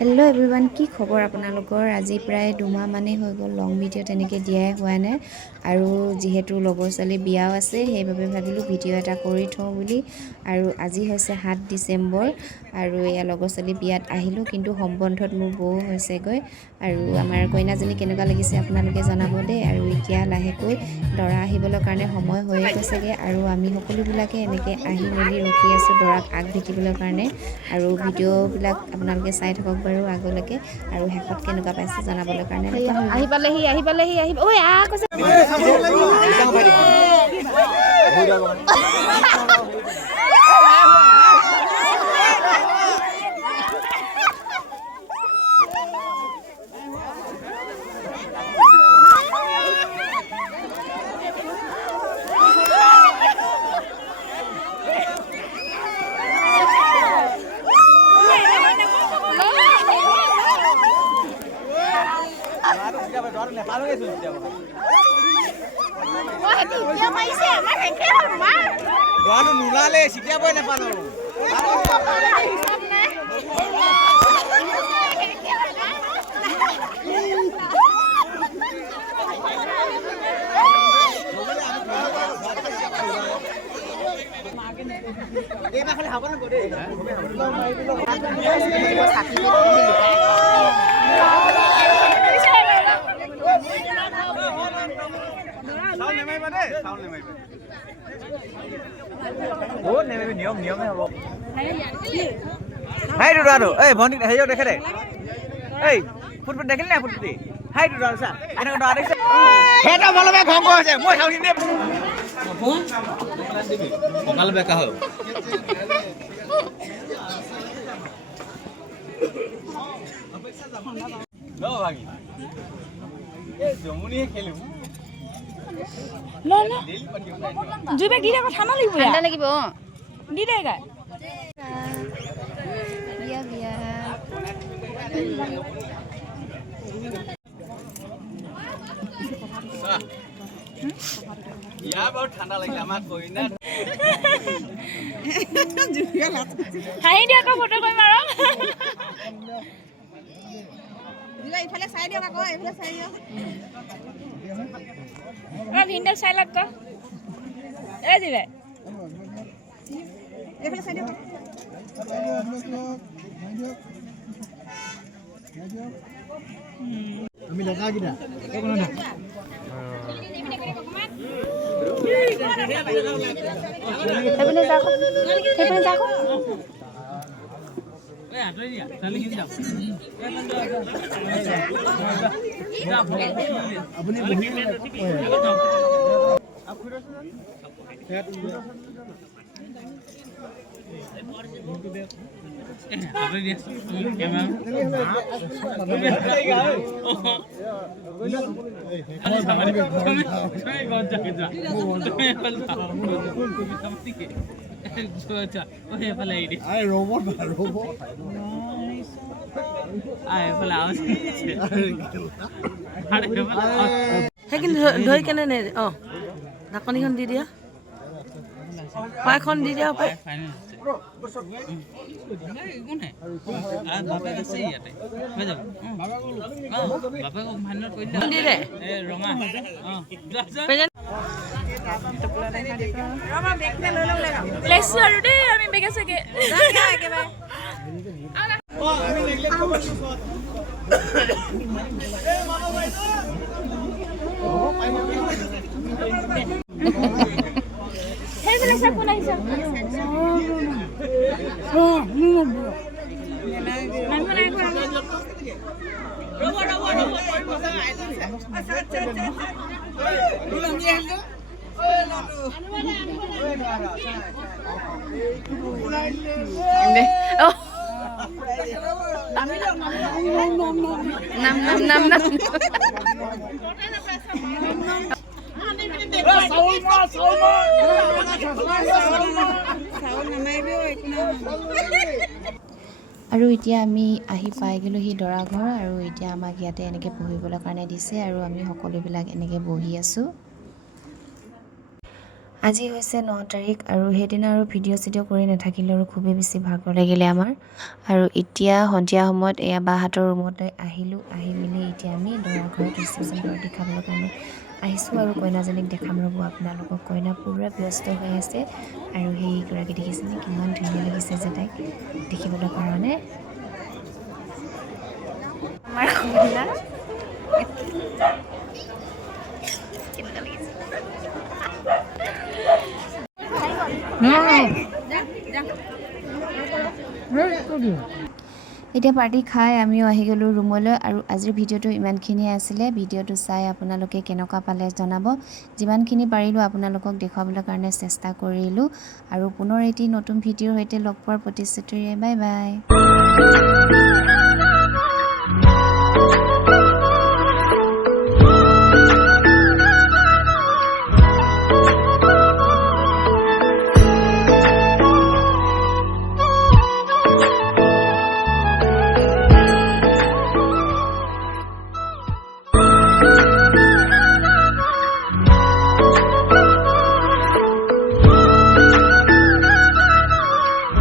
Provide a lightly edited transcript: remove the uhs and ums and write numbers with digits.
Hello' everyone, কি খবৰ আপোনালোকৰ? আজি প্ৰায় 2 মাহ মানেই হৈ গ'ল লং ভিডিঅ' তেনেকৈ দিয়াই হোৱা নাই। আৰু যিহেতু লগৰ ছোৱালী বিয়াও আছে, সেইবাবে ভাবিলোঁ ভিডিঅ' এটা কৰি থওঁ বুলি। আৰু আজি হৈছে 7 ডিচেম্বৰ আৰু এয়া লগৰ ছোৱালী বিয়াত আহিলোঁ, কিন্তু সম্বন্ধত মোৰ বৌ হৈছেগৈ। আৰু আমাৰ কইনাজনী কেনেকুৱা লাগিছে আপোনালোকে জনাব দেই। আৰু এতিয়া লাহেকৈ দৰা আহিবলৈ কাৰণে সময় হৈয়ে গৈছেগৈ, আৰু আমি সকলোবিলাকে এনেকৈ আহি মেলি ৰখি আছোঁ দৰাক আগ ভেটিবলৈ কাৰণে। আৰু ভিডিঅ'বিলাক আপোনালোকে চাই থাকক বাৰু আগলৈকে, আৰু শেষত কেনেকুৱা পাইছে জনাবলৈ কাৰণে আহি পালেহি ঐ আ কৈছে নুলালে চিটিয়াবই নেপালো। নিয়মে হ'ব। হাই দুৰাটো এই ভণ্টি হেৰিও দেখে দে। এই ফুটবল দেখিলি নাই ফুটবল? হাই দুৰা চা এনেকৈ দৰা দেখিছে। সেইটো ভালবে ঘং হৈছে। মই চাউনি দে। কঁকাল বেকা হয়। ন ভাগি। এই জমুনিয়ে খেলিম। লা লা জুইবে দি দে ঠাণ্ডা লাগিব ঠাণ্ডা লাগিব। দি দে গায় বিয়া বিয়া ইয়াৰ বাৰু ঠাণ্ডা লাগিলে আমাৰ কইনা হাঁহি দিয়া আকৌ ফটো কৰিম আৰু ইফালে চাই দিয়ক আকৌ এইফালে চাই দিয়ক ভিনদেউ চাই লওক আকৌ এই দিলে এইফালে চাই দিয়ক আমি দেখা কিটা সেইপিনে যাওক সেইপিনে যাওক আপুনি সেইখিনি ধৰি কেনে নে অঁ ঢাকনিখন দি দিয়া পাইখন দি দিয়া পাই দি দে লেছো আৰু দেই আমি বেগে চাগে সেইফালে চাওক কোন আহিছে আৰু এতিয়া আমি আহি পাই গ'লোহি দৰা ঘৰ, আৰু এতিয়া আমাক ইয়াতে এনেকৈ বহিবলৈ কাৰণে দিছে, আৰু আমি সকলোবিলাক এনেকৈ বহি আছোঁ। আজি হৈছে 9 তাৰিখ আৰু সেইদিনা আৰু ভিডিঅ' কৰি নাথাকিলে আৰু খুবেই বেছি ভাগৰ লাগিলে আমাৰ আৰু এতিয়া সন্ধিয়া সময়ত এয়া বাহাতৰ ৰুমতে আহিলোঁ আহি মেলি এতিয়া আমি দৰা ঘৰত ৰিচিপশ্যন পাৰ্টি খাবলৈ কাৰণে আহিছোঁ আৰু কইনাজনীক দেখাম ৰ'ব আপোনালোকক কইনা পুৰা ব্যস্ত হৈ আছে আৰু সেইগৰাকী দেখিছেনে কিমান ধুনীয়া লাগিছে যে তাইক দেখিবলৈ কাৰণে আমাৰ কইনা এতিয়া পাৰ্টি খাই আমিও আহি গ'লোঁ ৰুমলৈ আৰু আজিৰ ভিডিঅ'টো ইমানখিনিয়ে আছিলে ভিডিঅ'টো চাই আপোনালোকে কেনেকুৱা পালে জনাব যিমানখিনি পাৰিলোঁ আপোনালোকক দেখুৱাবলৈ কাৰণে চেষ্টা কৰিলোঁ আৰু পুনৰ এটি নতুন ভিডিঅ'ৰ সৈতে লগ পোৱাৰ প্ৰতিশ্ৰুতিৰে বাই বাই